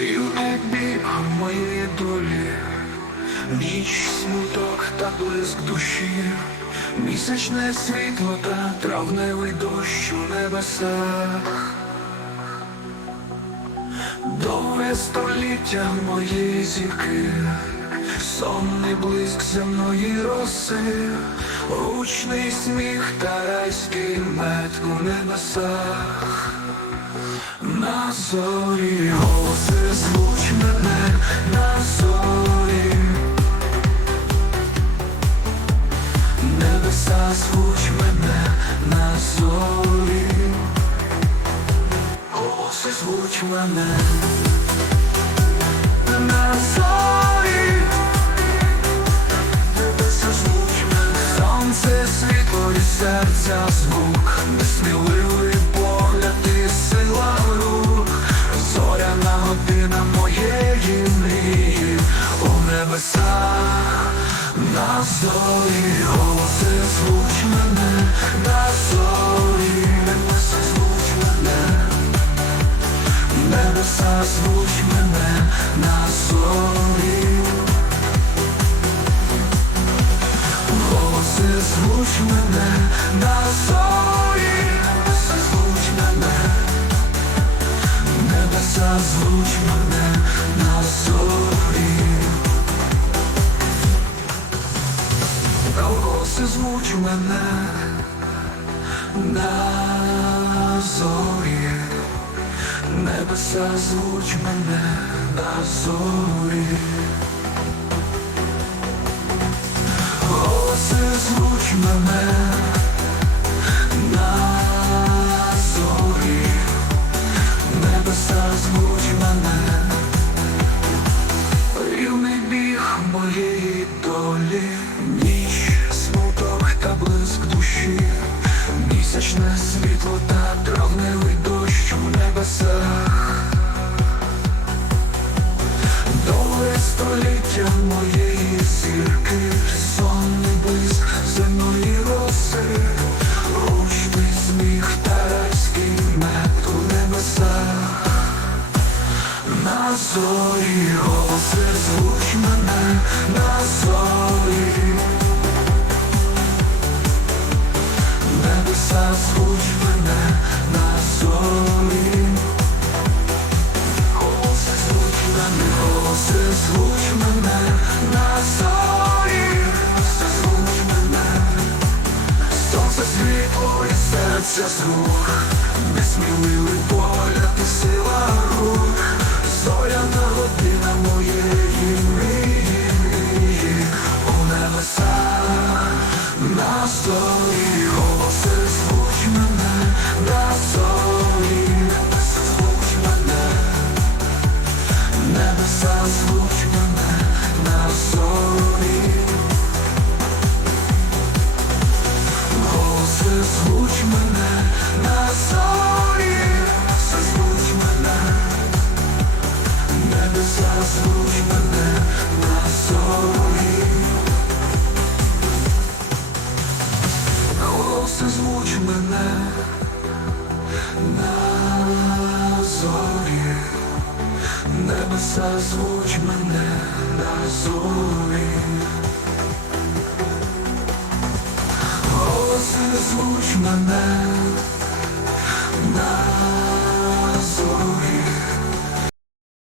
Юний бік моєї долі, ніч смуток та блиск душі, місячне світло та травневий дощ у небесах. Довге століття моєї зірки, сонний блиск земної роси, гучний сміх та райський мед у небесах. На зорі голоси небеса звуч мене на зорі, голоси звуч мене на зорі, голоси звуч мене, на зорі, небеса звуч мене. Небеса звуч мене на зорі Голоси звуч мене на зорі Небеса звуч мене Небеса звуч мене Голоси звуч мене на зорі. Небеса звуч мене на зорі. Голоси звуч мене століття моєї зірки, сонний блиск земної роси, ручний сміх та райський мед у небесах. На зорі голоси звуч мене, на зорі. Небеса звуч голоси звуч мене на зорі, голоси мене, сонце світло і серця звук, несміливий погляд і сила рук, зоряна година моєї у небесах, на зорі, звуч мене на зорі Голоси звуч мене Небеса звуч мене на зорі Голоси звуч мене на зорі Небеса звуч мене на зорі. Голоси звуч мене